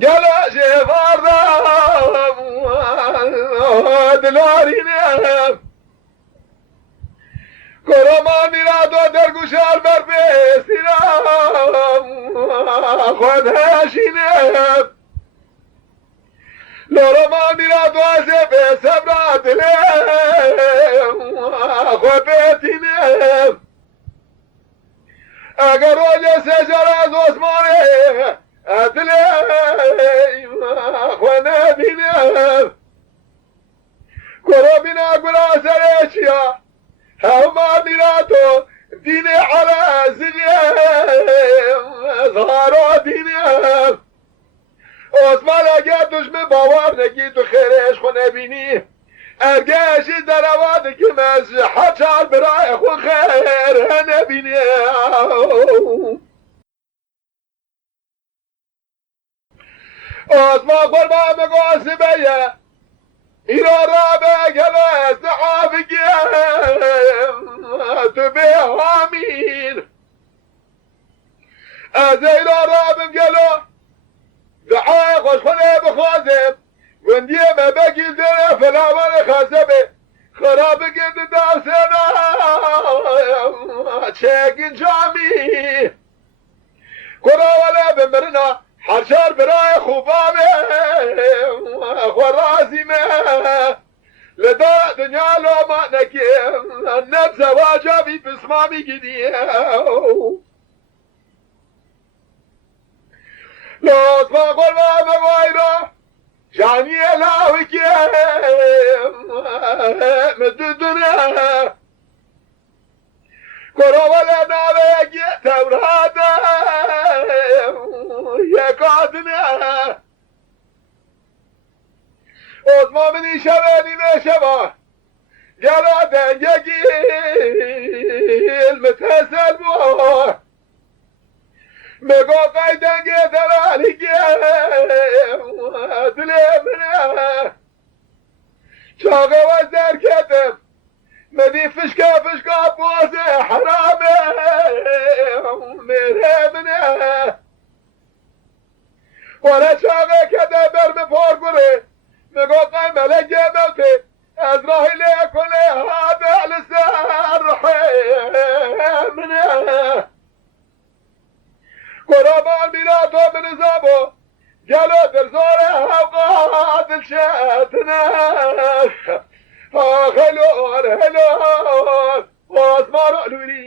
گلا شفاردم دلارینم کرامان میرا دو در گوشار بر بسیرم خود هشینم لورمان میرا دو از بسبرا دلم خود بتینم اگر روی سجر از عثمانه دلم خود نبینم کرا بینا گلا سر چیا همه میرا تو دین علا زنیم زهارا دینیم عثمان اگر دشمن باور نگی تو خیرش خو نبینی ارگشی در آواده که مزی حجار برای خو خیر نبینی عثمان قربان مقاسی بیه ایران را به گلو استحاب گیم تو به همین از ایران را به گلو دعای خوشخونه بخوازم وندیه ما بگیل دره فلاوان خزبه خراب گرد داستنا چگین جامی کراوله بمرنا حرشار برای خوبامه خورازیمه لدا دنیا لوما نکیم نبز واجبی بسمامی گیدیم لطفا قربا بگویرا جانی الهی کیم مددنه کراوله ناوه یکی توراته یکادنه عثمان بنی شبه نیمه شبه گلا دنگی متحسن بو مگو قیدنگی دلالی دلی منه چاقه و زرکتم مدی فشکا بوزه حرامه میره منه ولا چاقه کده برم پار گره مگو قی ملگه موته از راهی لیکنه هاده لسر منه قربان میرا تو بنظامو گلو در زور هوقا دلشتنا هلور هلور واسمار علوری